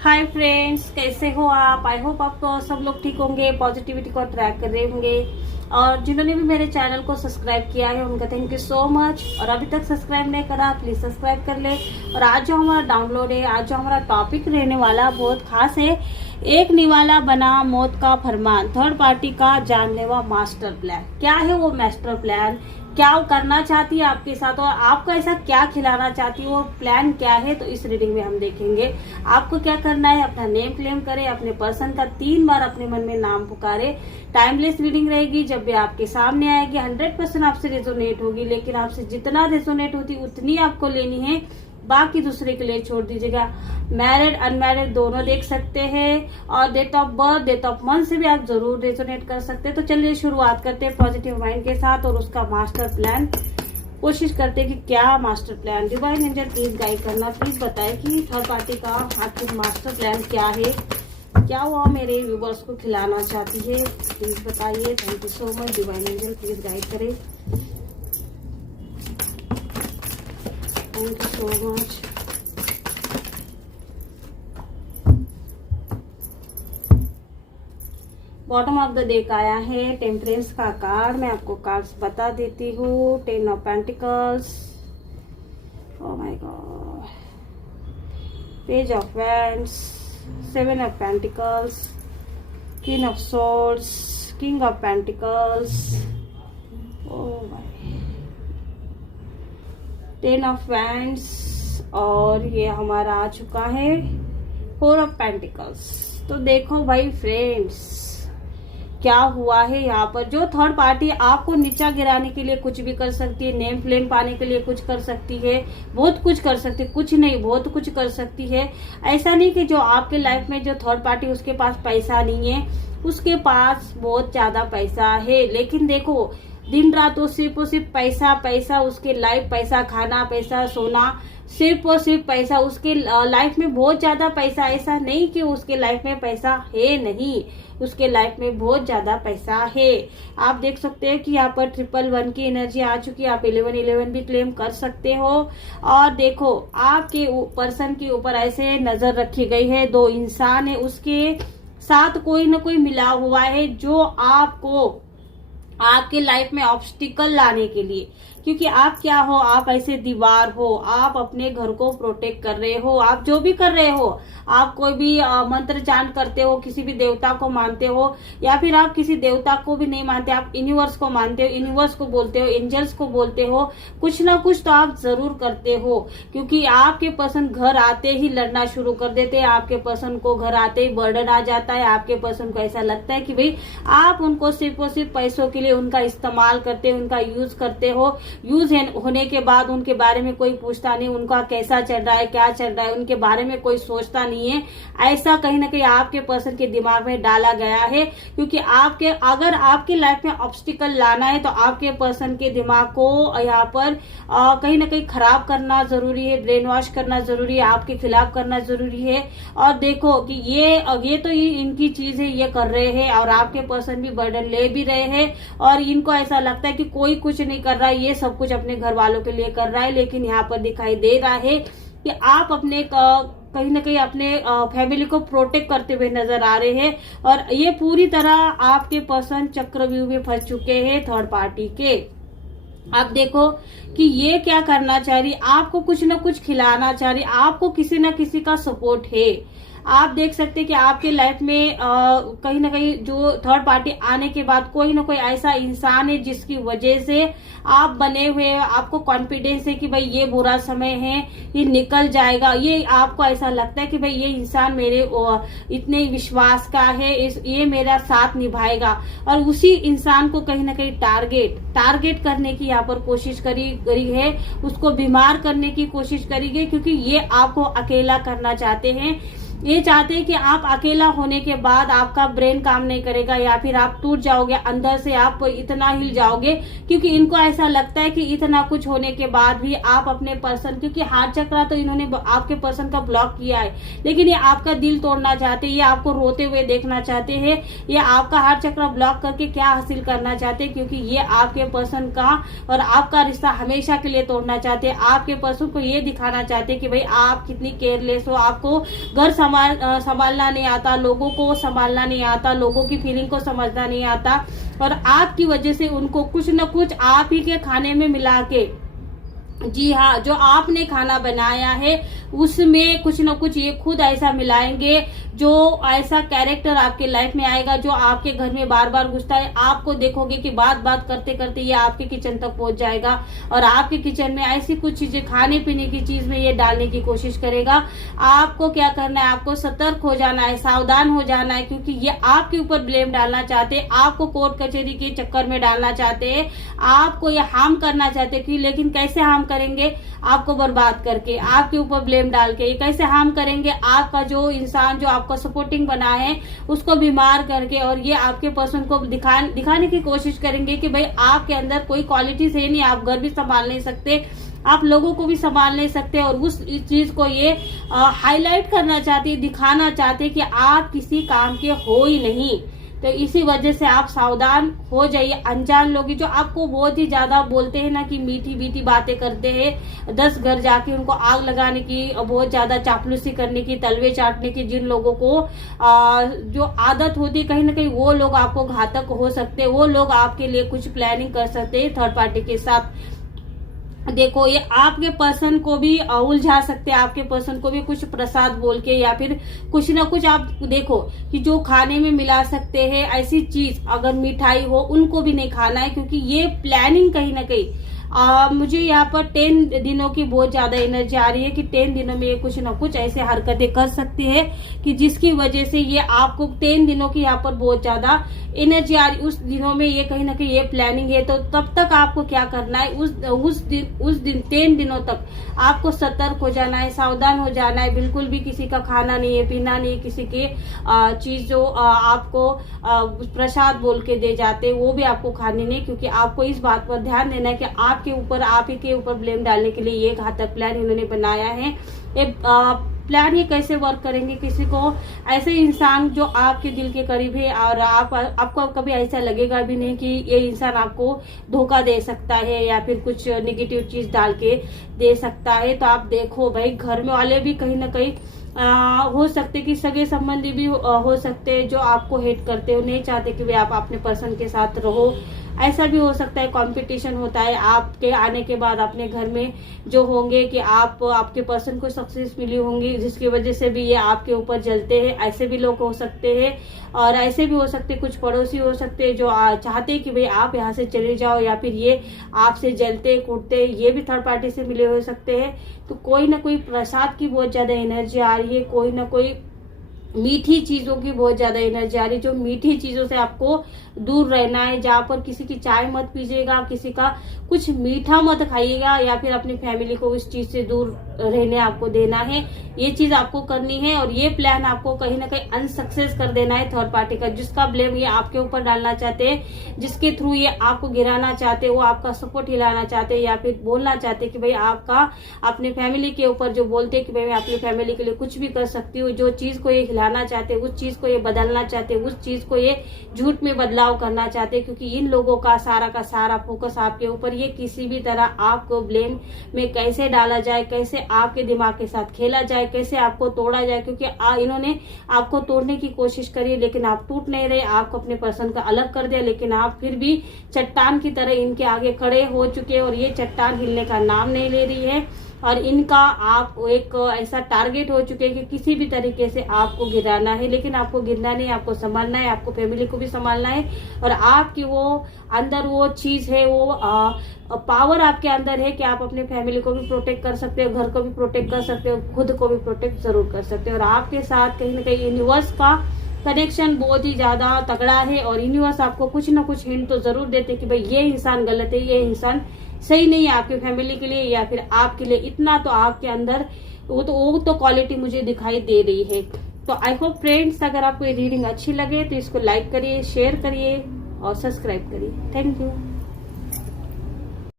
Hi friends, कैसे हो आप? आई होप आपको सब लोग ठीक होंगे, पॉजिटिविटी को अट्रैक्ट कर रहे होंगे। और जिन्होंने भी मेरे चैनल को सब्सक्राइब किया है उनका थैंक यू सो मच। और अभी तक सब्सक्राइब नहीं करा प्लीज सब्सक्राइब कर ले। और आज जो हमारा डाउनलोड है, आज जो हमारा टॉपिक रहने वाला बहुत खास है। एक निवाला बना मौत का फरमान, थर्ड पार्टी का जानलेवा मास्टर प्लान। क्या है वो मास्टर प्लान? क्या वो करना चाहती है आपके साथ और आपको ऐसा क्या खिलाना चाहती है, वो प्लान क्या है? तो इस रीडिंग में हम देखेंगे। आपको क्या करना है, अपना नेम क्लेम करे, अपने पर्सन का 3 बार अपने मन में नाम पुकारे। टाइमलेस रीडिंग रहेगी, जब भी आपके सामने आएगी 100% आपसे रेजोनेट होगी, लेकिन आपसे जितना रेजोनेट होती उतनी आपको लेनी है, बाकी दूसरे के लिए छोड़ दीजिएगा। मैरिड अनमैरिड दोनों देख सकते हैं और date of birth date of month से भी आप जरूर रेजोनेट कर सकते हैं। तो चलिए शुरुआत करते हैं पॉजिटिव माइंड के साथ और उसका मास्टर प्लान। कोशिश करते हैं कि क्या master plan divine angel please guide करना, प्लीज बताए कि थर्ड पार्टी का आखिर मास्टर प्लान क्या है, क्या वो मेरे व्यूवर्स को खिलाना चाहती है, प्लीज बताइए। Thank you so much. Divine angel please guide करें। Thank you so much. Bottom of the deck आया है टेम्परेंस का कार्ड। मैं आपको कार्ड्स बता देती हूँ। 10 of pentacles, oh my God, page of wands, 7 of pentacles, queen of swords, king of pentacles, oh my, 10 of wands और ये हमारा आ चुका है 4 ऑफ पेंटिकल्स। तो देखो भाई फ्रेंड्स, क्या हुआ है यहाँ पर। जो थर्ड पार्टी आपको नीचा गिराने के लिए कुछ भी कर सकती है, नेम फ्लेम पाने के लिए कुछ कर सकती है, बहुत कुछ कर सकती है, कुछ नहीं बहुत कुछ कर सकती है। ऐसा नहीं कि जो आपके लाइफ में जो थर्ड पार्टी उसके पास पैसा नहीं है, उसके पास बहुत ज्यादा पैसा है। लेकिन देखो दिन रात वो सिर्फ और सिर्फ पैसा पैसा, उसके लाइफ पैसा, खाना पैसा, सोना, सिर्फ और सिर्फ पैसा। उसके लाइफ में बहुत ज्यादा पैसा, ऐसा नहीं कि उसके लाइफ में पैसा है नहीं, उसके लाइफ में बहुत ज्यादा पैसा है। आप देख सकते हैं कि यहाँ पर 111 की एनर्जी आ चुकी है। आप 1111 भी क्लेम कर सकते हो। और देखो आपके पर्सन के ऊपर ऐसे नजर रखी गई है, 2 इंसान है, उसके साथ कोई ना कोई मिला हुआ है जो आपको आपके लाइफ में ऑब्स्टिकल लाने के लिए, क्योंकि आप क्या हो, आप ऐसे दीवार हो, आप अपने घर को प्रोटेक्ट कर रहे हो। आप जो भी कर रहे हो, आप कोई भी मंत्र चांट करते हो, किसी भी देवता को मानते हो, या फिर आप किसी देवता को भी नहीं मानते, आप यूनिवर्स को मानते हो, यूनिवर्स को बोलते हो, एंजल्स को बोलते हो, कुछ ना कुछ तो आप जरूर करते हो। क्योंकि आपके पर्सन घर आते ही लड़ना शुरू कर देते हैं, आपके पर्सन को घर आते ही बर्डन आ जाता है। आपके पर्सन को ऐसा लगता है कि भाई आप उनको सिर्फ और सिर्फ पैसों के लिए उनका इस्तेमाल करते हो, उनका यूज करते हो। यूज होने के बाद उनके बारे में कोई पूछता नहीं, उनका कैसा चल रहा है, क्या चल रहा है, उनके बारे में कोई सोचता नहीं है। ऐसा कहीं ना कहीं आपके पर्सन के दिमाग में डाला गया है। क्योंकि अगर आपके लाइफ में ऑब्स्टिकल लाना है तो आपके पर्सन के दिमाग को यहाँ पर कहीं ना कहीं खराब करना जरूरी है, ब्रेन वॉश करना जरूरी है, आपके खिलाफ करना जरूरी है। और देखो कि ये तो इनकी चीज है, ये कर रहे हैं और आपके पर्सन भी बर्डन ले भी रहे हैं। और इनको ऐसा लगता है कि कोई कुछ नहीं कर रहा है, ये सब कुछ अपने घर वालों के लिए कर रहा है। लेकिन यहाँ पर दिखाई दे रहा है कि आप अपने कहीं ना कहीं अपने फैमिली को प्रोटेक्ट करते हुए नजर आ रहे हैं। और ये पूरी तरह आपके पर्सन चक्रव्यूह में फंस चुके हैं थर्ड पार्टी के। आप देखो कि ये क्या करना चाह रही, आपको कुछ ना कुछ खिलाना चाह रही, आपको किसी ना किसी का सपोर्ट है। आप देख सकते हैं कि आपके लाइफ में कहीं ना कहीं जो थर्ड पार्टी आने के बाद कोई ना कोई ऐसा इंसान है जिसकी वजह से आप बने हुए, आपको कॉन्फिडेंस है कि भाई ये बुरा समय है, ये निकल जाएगा। ये आपको ऐसा लगता है कि भाई ये इंसान मेरे इतने विश्वास का है, ये मेरा साथ निभाएगा। और उसी इंसान को कहीं ना कहीं टारगेट करने की यहाँ पर कोशिश करी है, उसको बीमार करने की कोशिश करी गई। क्योंकि ये आपको अकेला करना चाहते हैं। ये चाहते हैं कि आप अकेला होने के बाद आपका ब्रेन काम नहीं करेगा, या फिर आप टूट जाओगे, अंदर से आप इतना हिल जाओगे। क्योंकि इनको ऐसा लगता है कि इतना कुछ होने के बाद भी आप अपने पर्सन, क्योंकि हार्ट चक्रा तो इन्होंने आपके पर्सन का ब्लॉक किया है, लेकिन ये आपका दिल तोड़ना चाहते हैं, ये आपको रोते हुए देखना चाहते हैं, ये आपका हार्ट चक्रा ब्लॉक करके क्या हासिल करना चाहते हैं। क्योंकि ये आपके पर्सन का और आपका रिश्ता हमेशा के लिए तोड़ना चाहते हैं। आपके पर्सन को ये दिखाना चाहते हैं कि भाई आप कितनी केयरलेस हो, आपको घर संभालना नहीं आता, लोगों को संभालना नहीं आता, लोगों की फीलिंग को समझना नहीं आता, और आपकी वजह से उनको कुछ न कुछ आप ही के खाने में मिला के, जी हाँ, जो आपने खाना बनाया है उसमें कुछ न कुछ ये खुद ऐसा मिलाएंगे, जो ऐसा कैरेक्टर आपके लाइफ में आएगा जो आपके घर में बार बार घुसता है। आपको देखोगे कि बात बात करते करते ये आपके किचन तक पहुंच जाएगा, और आपके किचन में ऐसी कुछ चीजें, खाने पीने की चीज में ये डालने की कोशिश करेगा। आपको क्या करना है, आपको सतर्क हो जाना है, सावधान हो जाना है, क्योंकि ये आपके ऊपर ब्लेम डालना चाहते हैं, आपको कोर्ट कचहरी के चक्कर में डालना चाहते हैं, आपको ये हार्म करना चाहते हैं। लेकिन कैसे हार्म करेंगे, आपको बर्बाद करके, आपके ऊपर ब्लेम डाल के। ये कैसे हार्म करेंगे, आपका जो इंसान जो आपका सपोर्टिंग बना है उसको बीमार करके, और ये आपके पर्सन को दिखाने की कोशिश करेंगे कि भाई आपके अंदर कोई क्वालिटीज है नहीं, आप घर भी संभाल नहीं सकते, आप लोगों को भी संभाल नहीं सकते, और उस चीज को ये हाईलाइट करना चाहते, दिखाना चाहते कि आप किसी काम के हो ही नहीं। तो इसी वजह से आप सावधान हो जाइए। अनजान लोग जो आपको बहुत ही ज्यादा बोलते हैं ना कि मीठी मीठी बातें करते हैं, 10 घर जाके उनको आग लगाने की, बहुत ज्यादा चापलूसी करने की, तलवे चाटने की, जिन लोगों को जो आदत होती है, कहीं ना कहीं वो लोग आपको घातक हो सकते हैं, वो लोग आपके लिए कुछ प्लानिंग कर सकते हैं थर्ड पार्टी के साथ। देखो, ये आपके पर्सन को भी उलझा सकते हैं, आपके पर्सन को भी कुछ प्रसाद बोल के, या फिर कुछ ना कुछ। आप देखो कि जो खाने में मिला सकते हैं ऐसी चीज, अगर मिठाई हो उनको भी नहीं खाना है, क्योंकि ये प्लानिंग कहीं ना कहीं मुझे यहाँ पर 10 दिनों की बहुत ज्यादा एनर्जी आ रही है कि 10 दिनों में ये कुछ ना कुछ ऐसे हरकतें कर सकते हैं कि जिसकी वजह से ये आपको 10 दिनों की यहाँ पर बहुत ज्यादा एनर्जी आ रही। उस दिनों में ये कहीं ना कहीं ये प्लानिंग है, तो तब तक आपको क्या करना है, उस दिन 10 दिनों तक आपको सतर्क हो जाना है, सावधान हो जाना है। बिल्कुल भी किसी का खाना नहीं है, पीना नहीं है, किसी के चीज जो आपको प्रसाद बोल के दे जाते वो भी आपको खाने नहीं, क्योंकि आपको इस बात पर ध्यान देना है कि आपके ऊपर, आप ही के ऊपर ब्लेम डालने के लिए ये घातक प्लान इन्होंने बनाया है। प्लान ये कैसे वर्क करेंगे, किसी को ऐसे इंसान जो आपके दिल के करीब है, और आपको कभी ऐसा लगेगा भी नहीं कि ये इंसान आपको धोखा दे सकता है या फिर कुछ नेगेटिव चीज डाल के दे सकता है। तो आप देखो भाई, घर में वाले भी कहीं ना कहीं हो सकते कि सगे संबंधी भी हो सकते हैं जो आपको हेट करते हो, नहीं चाहते कि वे आप अपने पर्सन के साथ रहो। ऐसा भी हो सकता है, कंपटीशन होता है आपके आने के बाद अपने घर में जो होंगे कि आपके पर्सन को सक्सेस मिली होंगी, जिसकी वजह से भी ये आपके ऊपर जलते हैं। ऐसे भी लोग हो सकते हैं, और ऐसे भी हो सकते कुछ पड़ोसी हो सकते हैं जो चाहते हैं कि भाई आप यहाँ से चले जाओ, या फिर ये आपसे जलते कूटते, ये भी थर्ड पार्टी से मिले हो सकते हैं। तो कोई ना कोई प्रसाद की बहुत ज्यादा एनर्जी आ रही है, कोई ना कोई मीठी चीजों की बहुत ज्यादा एनर्जी आ रही है। जो मीठी चीजों से आपको दूर रहना है, जहाँ पर किसी की चाय मत पीजिएगा, किसी का कुछ मीठा मत खाइएगा, या फिर अपनी फैमिली को उस चीज से दूर रहने आपको देना है। ये चीज आपको करनी है, और ये प्लान आपको कहीं ना कहीं अनसक्सेस कर देना है थर्ड पार्टी का, जिसका ब्लेम ये आपके ऊपर डालना चाहते हैं, जिसके थ्रू ये आपको गिराना चाहते हैं, वो आपका सपोर्ट हिलाना चाहते हैं, या फिर बोलना चाहते हैं कि भाई आपका अपने फैमिली के ऊपर जो बोलते हैं कि भाई मैं अपनी फैमिली के लिए कुछ भी कर सकती हूँ, जो चीज को ये हिलाना चाहते हैं, उस चीज को ये बदलना चाहते हैं, उस चीज को ये झूठ में बदलाव करना चाहते हैं, क्योंकि इन लोगों का सारा फोकस आपके ऊपर, ये किसी भी तरह आपको ब्लेम में कैसे डाला जाए, कैसे आपके दिमाग के साथ खेला जाए, कैसे आपको तोड़ा जाए, क्योंकि इन्होंने आपको तोड़ने की कोशिश करी, लेकिन आप टूट नहीं रहे। आपको अपने पर्सन का अलग कर दिया, लेकिन आप फिर भी चट्टान की तरह इनके आगे खड़े हो चुके हैं, और ये चट्टान हिलने का नाम नहीं ले रही है। और इनका आप एक ऐसा टारगेट हो चुके हैं कि किसी भी तरीके से आपको गिराना है, लेकिन आपको गिरना नहीं, आपको संभालना है, आपको फैमिली को भी संभालना है, और आपकी वो अंदर वो चीज है, वो पावर आपके अंदर है कि आप अपने फैमिली को भी प्रोटेक्ट कर सकते हो, घर को भी प्रोटेक्ट कर सकते हो, खुद को भी प्रोटेक्ट जरूर कर सकते हो। और आपके साथ कहीं ना कहीं यूनिवर्स का कनेक्शन बहुत ही ज्यादा तगड़ा है, और यूनिवर्स आपको कुछ ना कुछ हिंट तो जरूर देते कि भाई ये इंसान गलत है, ये इंसान सही नहीं है आपकी फैमिली के लिए या फिर आपके लिए। इतना तो आपके अंदर वो तो क्वालिटी मुझे दिखाई दे रही है। तो आई होप फ्रेंड्स, अगर आपको ये रीडिंग अच्छी लगे तो इसको लाइक करिए, शेयर करिए और सब्सक्राइब करिए। Thank you.